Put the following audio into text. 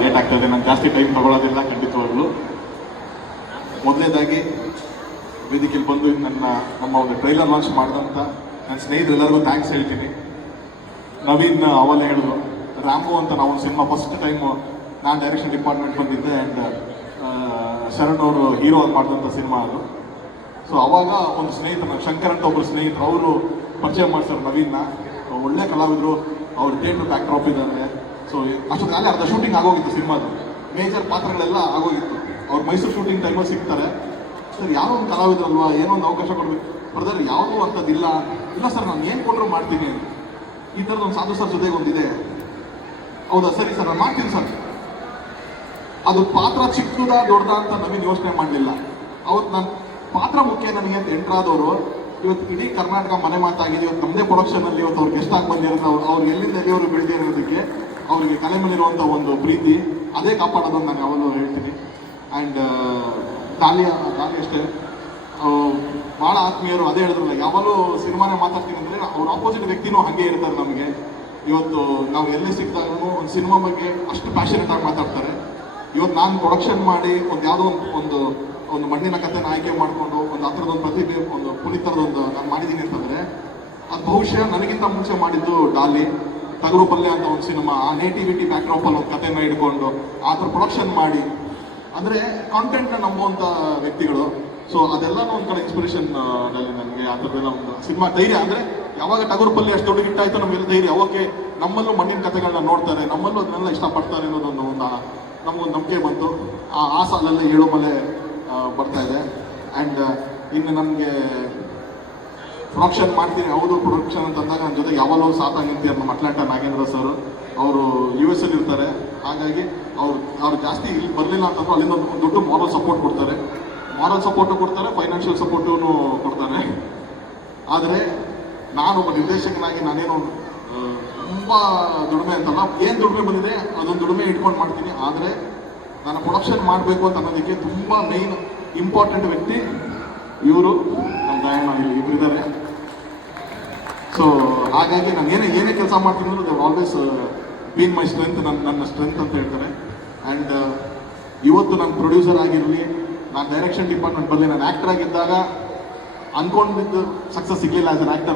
Late ಆಗ್ತದೆ ನಾನು ಜಾಸ್ತಿ ಟೈಮ್ ತಗೊಳ್ಳೋದಿಲ್ಲ ಖಂಡಿತವಾಗ್ಲು. ಮೊದಲನೇದಾಗಿ ವೇದಿಕೆಯಲ್ಲಿ ಬಂದು ನನ್ನ, ನಮ್ಮ ಒಂದು ಟ್ರೈಲರ್ ಲಾಂಚ್ ಮಾಡಿದಂಥ ನನ್ನ ಸ್ನೇಹಿತರೆಲ್ಲರಿಗೂ ಥ್ಯಾಂಕ್ಸ್ ಹೇಳ್ತೀನಿ. ನವೀನ್ ಅವಲ್ಲ ಹೇಳಿದ್ರು ರಾಮು ಅಂತ ನಾವು ಸಿನಿಮಾ ಫಸ್ಟ್ ಟೈಮು ನಾನು ಡೈರೆಕ್ಷನ್ ಡಿಪಾರ್ಟ್ಮೆಂಟ್ ಬಂದಿದ್ದೆ ಆ್ಯಂಡ್ ಶರಣ್ ಅವರು ಹೀರೋ ಆಗಿ ಮಾಡಿದಂಥ ಸಿನಿಮಾ ಅದು. ಸೊ ಅವಾಗ ಒಂದು ಸ್ನೇಹಿತರು ಶಂಕರ್ ಅಂತ ಒಬ್ಬರು ಸ್ನೇಹಿತರು, ಅವರು ಪರಿಚಯ ಮಾಡಿಸ್ತಾರೆ ನವೀನ್ನ. ಒಳ್ಳೆ ಕಲಾವಿದರು, ಅವ್ರು ಥಿಯೇಟ್ರ್ ಬ್ಯಾಕ್ ಡ್ರಾಪ್ ಇದ್ದಾರೆ ಸೊ ಕಾಲೇ ಅರ್ಧ ಶೂಟಿಂಗ್ ಆಗೋಗಿತ್ತು ಸಿನಿಮಾದು. ಮೇಜರ್ ಪಾತ್ರಗಳೆಲ್ಲ ಆಗೋಗಿತ್ತು. ಅವ್ರು ಮೈಸೂರು ಶೂಟಿಂಗ್ ಟೈಮಲ್ಲಿ ಸಿಗ್ತಾರೆ. ಸರ್, ಯಾರೋ ಒಂದು ಕಲಾವಿದ್ರಲ್ವಾ? ಏನೋ ಒಂದು ಅವಕಾಶ ಕೊಡ್ಬೇಕು. ಬ್ರದರ್ ಯಾವುದೂ ಅಂಥದ್ದಿಲ್ಲ ಇಲ್ಲ ಸರ್, ನಾನು ಏನು ಕೊಟ್ಟರು ಮಾಡ್ತೀನಿ. ಈ ಥರದ ಒಂದು ಸಾಧು ಸರ್ ಜೊತೆಗೆ ಒಂದಿದೆ. ಹೌದಾ? ಸರಿ ಸರ್, ನಾನು ಮಾಡ್ತೀನಿ ಸರ್. ಅದು ಪಾತ್ರ ಚಿಕ್ಕದ, ದೊಡ್ಡದ ಅಂತ ನಮಗೆ ಯೋಚನೆ ಮಾಡಲಿಲ್ಲ. ಅವತ್ತು ನಾನು ಪಾತ್ರ ಮುಖ್ಯ ನನಗೆ ಅಂತ ಎಂಟ್ರಾದವರು ಇವತ್ತು ಇಡೀ ಕರ್ನಾಟಕ ಮನೆ ಮಾತಾಗಿದೆ. ಇವತ್ತು ನಮ್ಮದೇ ಪ್ರೊಡಕ್ಷನಲ್ಲಿ ಇವತ್ತು ಅವ್ರಿಗೆ ಎಷ್ಟಾಗಿ ಬಂದಿರೋದು. ಅವ್ರು ಅವ್ರು ಎಲ್ಲಿಂದ ಎಲ್ಲಿಯವರು ಬೆಳೆದಿರೋದಕ್ಕೆ ಅವರಿಗೆ ಕಲೆ ಮೇಲಿರುವಂಥ ಒಂದು ಪ್ರೀತಿ, ಅದೇ ಕಾಪಾಡೋದು ನಾನು ಯಾವಾಗಲೂ ಹೇಳ್ತೀನಿ. ಆ್ಯಂಡ್ ತಾಲಿಯ ತಾಲಿ ಅಷ್ಟೇ. ಭಾಳ ಆತ್ಮೀಯರು ಅದೇ ಹೇಳಿದ್ರಲ್ಲ ಯಾವಾಗಲೂ ಸಿನಿಮಾನೇ ಮಾತಾಡ್ತೀನಿ ಅಂದರೆ ಅವ್ರ ಆಪೋಸಿಟ್ ವ್ಯಕ್ತಿನೂ ಹಾಗೆ ಇರ್ತಾರೆ ನಮಗೆ. ಇವತ್ತು ನಾವು ಎಲ್ಲಿ ಸಿಕ್ಕಿದಾಗೂ ಒಂದು ಸಿನಿಮಾ ಬಗ್ಗೆ ಅಷ್ಟು ಪ್ಯಾಷನೇಟ್ ಆಗಿ ಮಾತಾಡ್ತಾರೆ. ಇವತ್ತು ನಾನು ಪ್ರೊಡಕ್ಷನ್ ಮಾಡಿ ಒಂದು ಯಾವುದೋ ಒಂದು ಒಂದು ಒಂದು ಮಣ್ಣಿನ ಕಥೆನ ಆಯ್ಕೆ ಮಾಡಿಕೊಂಡು ಒಂದು ಹತ್ರದ ಒಂದು ಪ್ರತಿಭೆ, ಒಂದು ಪುನೀತರದೊಂದು ನಾನು ಮಾಡಿದ್ದೀನಿ ಅಂತಂದರೆ, ಅದು ಬಹುಶಃ ನನಗಿಂತ ಮುಂಚೆ ಮಾಡಿದ್ದು ಡಾಲಿ. ಟಗರು ಪಲ್ಯ ಅಂತ ಒಂದು ಸಿನಿಮಾ, ಆ ನೇಟಿವಿಟಿ ಬ್ಯಾಕ್ಡ್ರಾಪಲ್ಲಿ ಒಂದು ಕಥೆನ ಇಟ್ಕೊಂಡು ಆ ಥರ ಪ್ರೊಡಕ್ಷನ್ ಮಾಡಿ. ಅಂದರೆ ಕಾಂಟೆಂಟ್ನ ನಂಬುವಂಥ ವ್ಯಕ್ತಿಗಳು. ಸೊ ಅದೆಲ್ಲ ಒಂದು ಕಡೆ ಇನ್ಸ್ಪಿರೇಷನ್ ನನಗೆ ಆ ಥರದ್ದೆಲ್ಲ ಒಂದು ಸಿನಿಮಾ ಧೈರ್ಯ. ಅಂದರೆ ಯಾವಾಗ ಟಗರು ಪಲ್ಯ ಅಷ್ಟು ದೊಡ್ಡ ಹಿಟ್ ಆಯಿತು ನಮಗೆಲ್ಲ ಧೈರ್ಯ. ಓಕೆ ನಮ್ಮಲ್ಲೂ ಮಣ್ಣಿನ ಕಥೆಗಳನ್ನ ನೋಡ್ತಾರೆ, ನಮ್ಮಲ್ಲೂ ಅದನ್ನೆಲ್ಲ ಇಷ್ಟಪಡ್ತಾರೆ ಅನ್ನೋದೊಂದು ಒಂದು ನಮಗೊಂದು ನಂಬಿಕೆ ಬಂತು. ಆ ಆ ಸಾಲಲ್ಲಿ ಏಳು ಮಲೆ ಬರ್ತಾ ಇದೆ. ಆ್ಯಂಡ್ ಇನ್ನು ನಮಗೆ ಪ್ರೊಡಕ್ಷನ್ ಮಾಡ್ತೀನಿ. ಹೌದು ಪ್ರೊಡಕ್ಷನ್ ಅಂತ ಅಂದಾಗ ನನ್ನ ಜೊತೆ ಯಾವಾಗಲೂ ಸಾಥ ನಿಂತಿ ನಮ್ಮ ಮಟ್ಲಾಟ ನಾಗೇಂದ್ರ ಸರ್, ಅವರು ಯು ಎಸ್ ಅಲ್ಲಿ ಇರ್ತಾರೆ. ಹಾಗಾಗಿ ಅವ್ರು ಅವ್ರು ಜಾಸ್ತಿ ಇಲ್ಲಿ ಬರಲಿಲ್ಲ ಅಂತಂದ್ರೆ ಅಲ್ಲಿಂದ ದೊಡ್ಡ ಮಾರಲ್ ಸಪೋರ್ಟ್ ಕೊಡ್ತಾರೆ. ಮಾರಲ್ ಸಪೋರ್ಟು ಕೊಡ್ತಾರೆ ಫೈನಾನ್ಷಿಯಲ್ ಸಪೋರ್ಟು ಕೊಡ್ತಾರೆ. ಆದರೆ ನಾನು ಒಬ್ಬ ನಿರ್ದೇಶಕನಾಗಿ ನಾನೇನು ತುಂಬ ದುಡಿಮೆ ಅಂತಲ್ಲ, ಏನು ದುಡಿಮೆ ಬಂದಿದೆ ಅದೊಂದು ದುಡಿಮೆ ಇಟ್ಕೊಂಡು ಮಾಡ್ತೀನಿ. ಆದರೆ ನಾನು ಪ್ರೊಡಕ್ಷನ್ ಮಾಡಬೇಕು ಅಂತ ಅನ್ನೋದಕ್ಕೆ ತುಂಬ ಮೇನ್ ಇಂಪಾರ್ಟೆಂಟ್ ವ್ಯಕ್ತಿ ಇವರು. ನಮ್ಮ ದಯಣ್ಣ ಇಲ್ಲಿ ಇಬ್ಬರಿದ್ದಾರೆ ಸೊ ಹಾಗಾಗಿ ನಾನು ಏನೇ ಏನೇ ಕೆಲಸ ಮಾಡ್ತೀನಿ ಅಂದ್ರೆ ಆಲ್ವೇಸ್ ಬೀನ್ ಮೈ ಸ್ಟ್ರೆಂತ್ ನನ್ನ ನನ್ನ ಸ್ಟ್ರೆಂತ್ ಅಂತ ಹೇಳ್ತಾರೆ. ಆ್ಯಂಡ್ ಇವತ್ತು ನಾನು ಪ್ರೊಡ್ಯೂಸರ್ ಆಗಿರಲಿ, ನಾನು ಡೈರೆಕ್ಷನ್ ಡಿಪಾರ್ಟ್ಮೆಂಟ್ ಬರಲಿ, ನಾನು ಆ್ಯಕ್ಟರ್ ಆಗಿದ್ದಾಗ ಅನ್ಕೊಂಡಿದ್ದು ಸಕ್ಸಸ್ ಸಿಗಲಿಲ್ಲ ಆಸ್ ಅನ್ ಆ್ಯಕ್ಟರ್